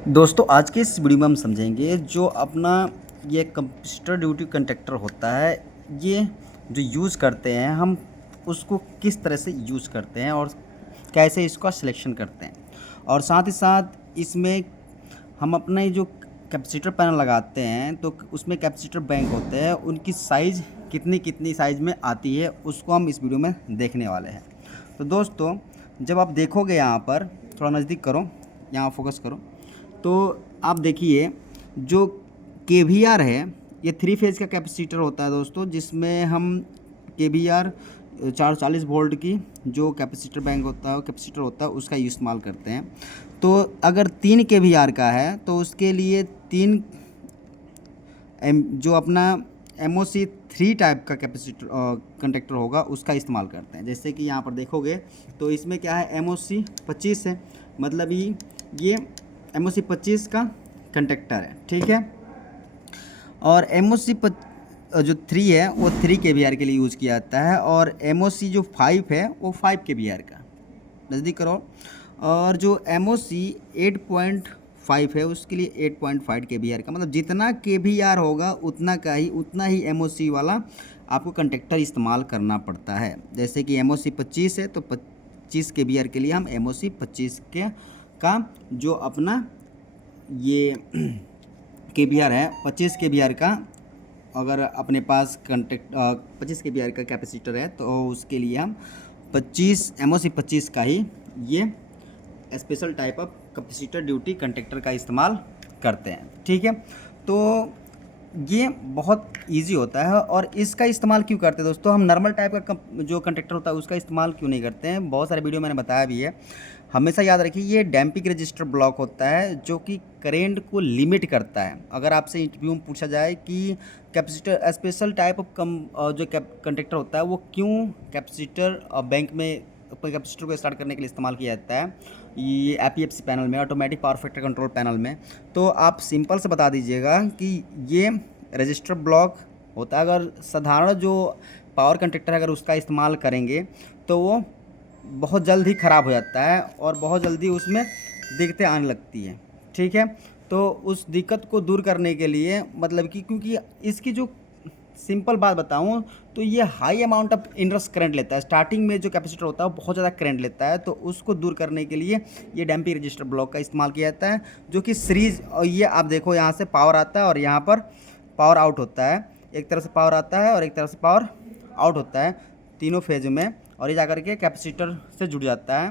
दोस्तों आज के इस वीडियो में हम समझेंगे जो अपना ये कैपेसिटर ड्यूटी कंडक्टर होता है। ये जो यूज़ करते हैं हम उसको किस तरह से यूज़ करते हैं और कैसे इसका सिलेक्शन करते हैं, और साथ ही साथ इसमें हम अपने जो कैपेसिटर पैनल लगाते हैं तो उसमें कैपेसिटर बैंक होते हैं, उनकी साइज़ कितनी कितनी साइज़ में आती है उसको हम इस वीडियो में देखने वाले हैं। तो दोस्तों जब आप देखोगे यहाँ पर थोड़ा नज़दीक करो, यहाँ फोकस करो, तो आप देखिए जो केवीआर है ये 3 फेज़ का कैपेसिटर होता है दोस्तों, जिसमें हम केवीआर 440 वोल्ट की जो कैपेसिटर बैंक होता है, कैपेसिटर होता है, उसका इस्तेमाल करते हैं। तो अगर 3 केवीआर का है तो उसके लिए 3 जो अपना MOC 3 टाइप का कैपेसिटर कंडक्टर होगा उसका इस्तेमाल करते हैं। जैसे कि यहाँ पर देखोगे तो इसमें क्या है, MOC 25 है, मतलब ये MOC 25 का कंडक्टर है, ठीक है। और MOC जो 3 है वो 3 केवीआर के लिए यूज़ किया जाता है, और MOC जो 5 है वो 5 केवीआर का, नज़दीक करो। और जो MOC 8.5 है उसके लिए 8.5 केवीआर का, मतलब जितना केवीआर होगा उतना ही MOC वाला आपको कंडक्टर इस्तेमाल करना पड़ता है। जैसे कि MOC 25 है तो 25 केवीआर के लिए हम MOC 25 का जो अपना ये केवीआर है 25 केवीआर का, अगर अपने पास 25 केवीआर का कैपेसिटर है तो उसके लिए हम MOC 25 का ही ये special type of capacitor duty conductor का इस्तेमाल करते हैं, ठीक है। तो ये बहुत इजी होता है, और इसका इस्तेमाल क्यों करते हैं दोस्तों, हम नॉर्मल टाइप का जो कंडक्टर होता है उसका इस्तेमाल क्यों नहीं करते हैं। बहुत सारे वीडियो मैंने बताया भी है। हमेशा याद रखिए ये डैम्पिंग रजिस्टर ब्लॉक होता है जो कि करेंट को लिमिट करता है। अगर आपसे इंटरव्यू में पूछा जाए कि कैपेसिटर स्पेशल टाइप ऑफ जो कंडक्टर होता है वो क्यों कैपेसिटर बैंक में अपने कैपेसिटर को स्टार्ट करने के लिए इस्तेमाल किया जाता है, ये APFC पैनल में, automatic power factor control panel में, तो आप सिंपल से बता दीजिएगा कि ये रजिस्टर ब्लॉक होता है। अगर साधारण जो पावर कंडक्टर अगर उसका इस्तेमाल करेंगे तो वो बहुत जल्द ही ख़राब हो जाता है और बहुत जल्दी उसमें दिक्कतें आने लगती हैं, ठीक है। तो उस दिक्कत को दूर करने के लिए, मतलब कि क्योंकि इसकी जो सिंपल बात बताऊं तो ये हाई अमाउंट ऑफ इनरस करंट लेता है। स्टार्टिंग में जो कैपेसिटर होता है वो बहुत ज़्यादा करंट लेता है, तो उसको दूर करने के लिए ये डैम्पिंग रजिस्टर ब्लॉक का इस्तेमाल किया जाता है, जो कि सीरीज, और ये आप देखो यहाँ से पावर आता है और यहाँ पर पावर आउट होता है। एक तरफ से पावर आता है और एक तरफ से पावर आउट होता है, तीनों फेज में, और ये जाकर के कैपेसिटर से जुड़ जाता है।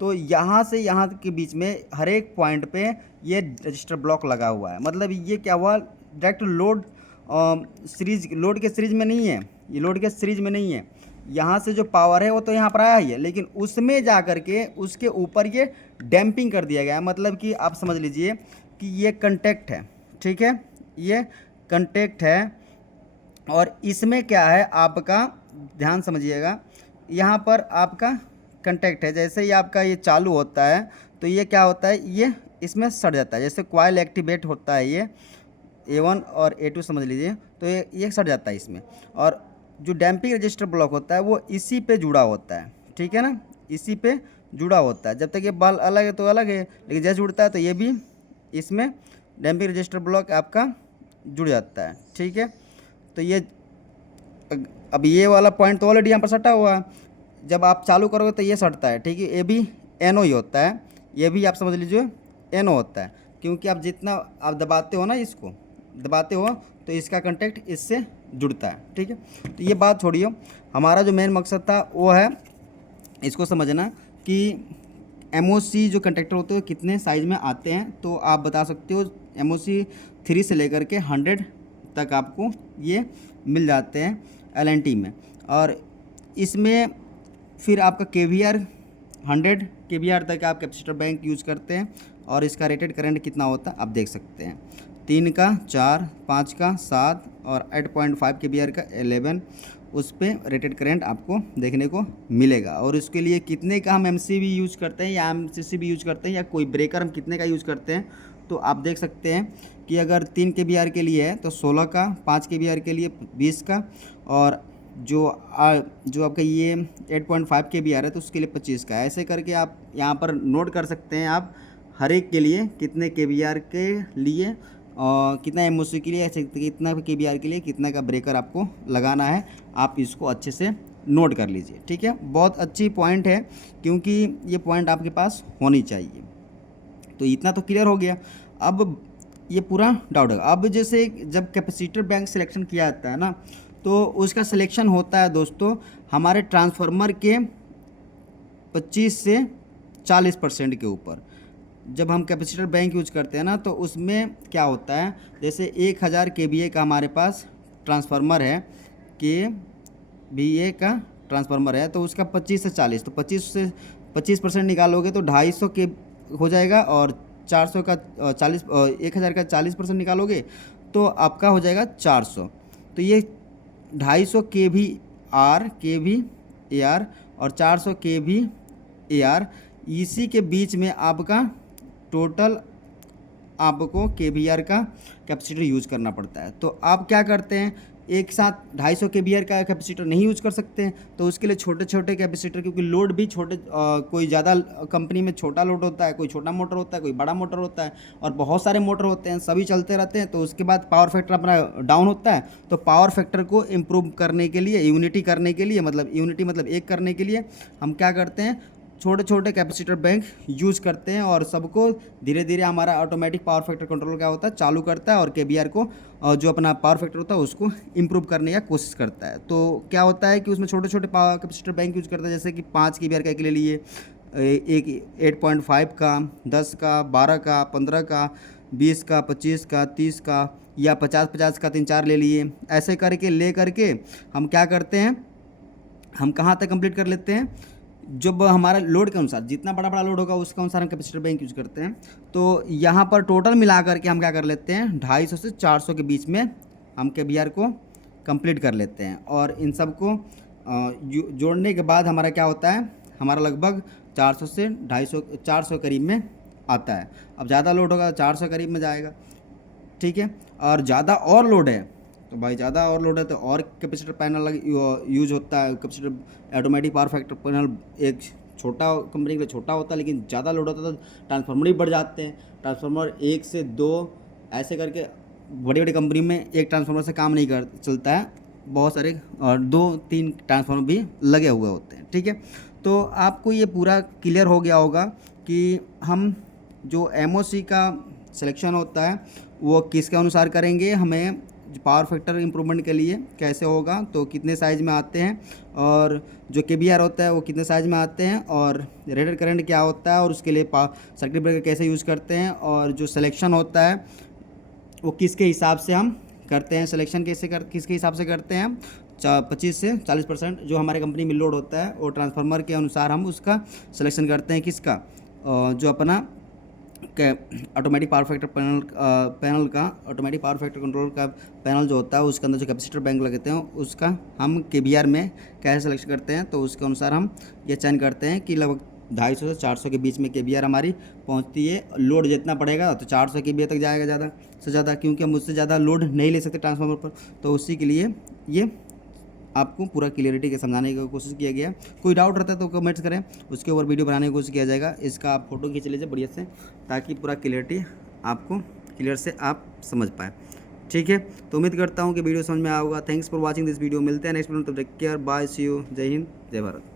तो यहाँ से यहाँ के बीच में हर एक पॉइंट पे ये रजिस्टर ब्लॉक लगा हुआ है। मतलब ये क्या हुआ, डायरेक्ट लोड सीरीज, लोड के सीरीज में नहीं है, ये लोड के सीरीज में नहीं है। यहाँ से जो पावर है वो तो यहाँ पर आया ही है, लेकिन उसमें जा कर के उसके ऊपर ये डैम्पिंग कर दिया गया है। मतलब कि आप समझ लीजिए कि ये कंटेक्ट है, ठीक है, ये कंटेक्ट है। और इसमें क्या है आपका, ध्यान समझिएगा, यहाँ पर आपका कंटेक्ट है। जैसे ही आपका ये चालू होता है तो ये क्या होता है, ये इसमें सट जाता है। जैसे कॉइल एक्टिवेट होता है, ये A1 और A2 समझ लीजिए, तो ये सट जाता है इसमें। और जो डैम्पिंग रजिस्टर ब्लॉक होता है वो इसी पे जुड़ा होता है, ठीक है ना, इसी पे जुड़ा होता है। जब तक ये बल अलग है तो अलग है, लेकिन जैसे जुड़ता है तो ये भी इसमें डैम्पिंग रजिस्टर ब्लॉक आपका जुड़ जाता है, ठीक है। तो ये अब ये वाला पॉइंट तो ऑलरेडी यहाँ पर सटा हुआ है, जब आप चालू करोगे तो ये सटता है, ठीक है। ये भी NO ही होता है, ये भी आप समझ लीजिए NO होता है, क्योंकि आप जितना आप दबाते हो ना, इसको दबाते हो तो इसका कंटेक्ट इससे जुड़ता है, ठीक है। तो ये बात छोड़िए, हमारा जो मेन मकसद था वो है इसको समझना कि MOC जो कंडक्टर होते हैं कितने साइज़ में आते हैं। तो आप बता सकते हो MOC 3 से लेकर के 100 तक आपको ये मिल जाते हैं LNT में। और इसमें फिर आपका KVR 100 KVR तक आप कैपेसिटर बैंक यूज़ करते हैं, और इसका रेटेड करंट कितना होता है आप देख सकते हैं, 3 का 4, 5 का 7 और 8.5 KVR का 11, उस पर रेटेड करंट आपको देखने को मिलेगा। और उसके लिए कितने का हम MCB यूज करते हैं या MCCB यूज करते हैं या कोई ब्रेकर हम कितने का यूज़ करते हैं, तो आप देख सकते हैं कि अगर 3 KVR के लिए है तो 16 का, 5 KVR के लिए 20 का, और जो आपका ये 8.5 KVR है तो उसके लिए 25 का। ऐसे करके आप यहाँ पर नोट कर सकते हैं आप हर एक के लिए कितने केवीआर के लिए कितना एमओसी के लिए, ऐसे कितना केवीआर के लिए कितना का ब्रेकर आपको लगाना है, आप इसको अच्छे से नोट कर लीजिए। ठीक है, बहुत अच्छी पॉइंट है, क्योंकि ये पॉइंट आपके पास होनी चाहिए। तो इतना तो क्लियर हो गया। अब ये पूरा डाउट है। अब जैसे जब कैपेसिटर बैंक सिलेक्शन किया जाता है ना, तो उसका सिलेक्शन होता है दोस्तों हमारे ट्रांसफार्मर के 25 से 40% के ऊपर। जब हम कैपेसिटर बैंक यूज करते हैं ना, तो उसमें क्या होता है, जैसे 1000 केवीए का हमारे पास ट्रांसफार्मर है, केवीए का ट्रांसफार्मर है, तो उसका 25 से 40, तो 25% निकालोगे तो 250 के हो जाएगा, और 400 का 40 1000 का 40% निकालोगे तो आपका हो जाएगा 400। तो ये 250 KVAR और 400 KVAR, इसी के बीच में आपका टोटल आपको केवीआर का कैपेसिटर यूज करना पड़ता है। तो आप क्या करते हैं, एक साथ 250 केवीआर का कैपेसिटर नहीं यूज कर सकते हैं, तो उसके लिए छोटे छोटे कैपेसिटर, क्योंकि लोड भी छोटे कोई ज़्यादा कंपनी में छोटा लोड होता है, कोई छोटा मोटर होता है, कोई बड़ा मोटर होता है, और बहुत सारे मोटर होते हैं, सभी चलते रहते हैं। तो उसके बाद पावर फैक्टर अपना डाउन होता है। तो पावर फैक्टर को इम्प्रूव करने के लिए, यूनिटी करने के लिए, मतलब यूनिटी मतलब एक करने के लिए हम क्या करते हैं, छोटे छोटे कैपेसिटर बैंक यूज़ करते हैं, और सबको धीरे धीरे हमारा ऑटोमेटिक पावर फैक्टर कंट्रोल क्या होता है, चालू करता है, और केवीआर को जो अपना पावर फैक्टर होता है उसको इम्प्रूव करने की कोशिश करता है। तो क्या होता है कि उसमें छोटे छोटे पावर कैपेसिटर बैंक यूज़ करता है, जैसे कि 5 केवीआर का ले लिए, एक 8.5 का, 10 का, 12 का, 15 का, 20 का, 25 का, 30 का, या 50-50 का 3-4 ले लिए। ऐसे करके हम क्या करते हैं, हम कहाँ तक कंप्लीट कर लेते हैं, जब हमारा लोड के अनुसार, जितना बड़ा बड़ा लोड होगा उसके अनुसार हम कैपेसिटर बैंक यूज करते हैं। तो यहाँ पर टोटल मिला करके हम क्या कर लेते हैं, 250 से 400 के बीच में हम केवीआर को कंप्लीट कर लेते हैं। और इन सब को जोड़ने के बाद हमारा क्या होता है, हमारा लगभग 400 से 400 करीब में आता है। अब ज़्यादा लोड होगा 400 करीब में जाएगा। ठीक है, और ज़्यादा और लोड है तो भाई ज़्यादा और लोड है तो और कैपेसिटर पैनल यूज होता है। Capacitor automatic power factor panel एक छोटा कंपनी के लिए छोटा होता है, लेकिन ज़्यादा लोड होता है तो ट्रांसफार्मर ही बढ़ जाते हैं। ट्रांसफार्मर 1 से 2 ऐसे करके बड़ी बड़ी कंपनी में एक ट्रांसफार्मर से काम नहीं चलता है, बहुत सारे और 2-3 ट्रांसफार्मर भी लगे हुए होते हैं। ठीक है, तो आपको ये पूरा क्लियर हो गया होगा कि हम जो एमओसी का सिलेक्शन होता है वो किसके अनुसार करेंगे, हमें पावर फैक्टर इम्प्रूवमेंट के लिए कैसे होगा, तो कितने साइज़ में आते हैं, और जो केवीआर होता है वो कितने साइज़ में आते हैं, और रेटेड करंट क्या होता है, और उसके लिए सर्किट ब्रेकर कैसे यूज़ करते हैं, और जो सिलेक्शन होता है वो किसके हिसाब से हम करते हैं, सिलेक्शन किसके हिसाब से करते हैं हम, 25 से 40% जो हमारे कंपनी में लोड होता है वो ट्रांसफार्मर के अनुसार हम उसका सिलेक्शन करते हैं। किसका, जो अपना ऑटोमेटिक पावर फैक्टर पैनल का ऑटोमेटिक पावर फैक्टर कंट्रोल का पैनल जो होता है उसके अंदर जो कैपेसिटर बैंक लगते हैं उसका हम केवीआर में कैसे सिलेक्शन करते हैं, तो उसके अनुसार हम ये चयन करते हैं कि लगभग 250 से 400 के बीच में केवीआर हमारी पहुंचती है। लोड जितना पड़ेगा तो 400 केवीआर तक जाएगा ज़्यादा से ज़्यादा, क्योंकि हम उससे ज़्यादा लोड नहीं ले सकते ट्रांसफार्मर पर। तो उसी के लिए ये आपको पूरा क्लियरिटी के समझाने की कोशिश किया गया। कोई डाउट रहता है तो कमेंट्स करें, उसके ऊपर वीडियो बनाने की कोशिश किया जाएगा। इसका आप फोटो खींच लीजिए बढ़िया से, ताकि पूरा क्लियरिटी आपको क्लियर से आप समझ पाए। ठीक है, तो उम्मीद करता हूँ कि वीडियो समझ में आया होगा। Thanks for watching this video. मिलते हैं नेक्स्ट वीडियो, तब take care, bye, see you, जय हिंद, जय भारत।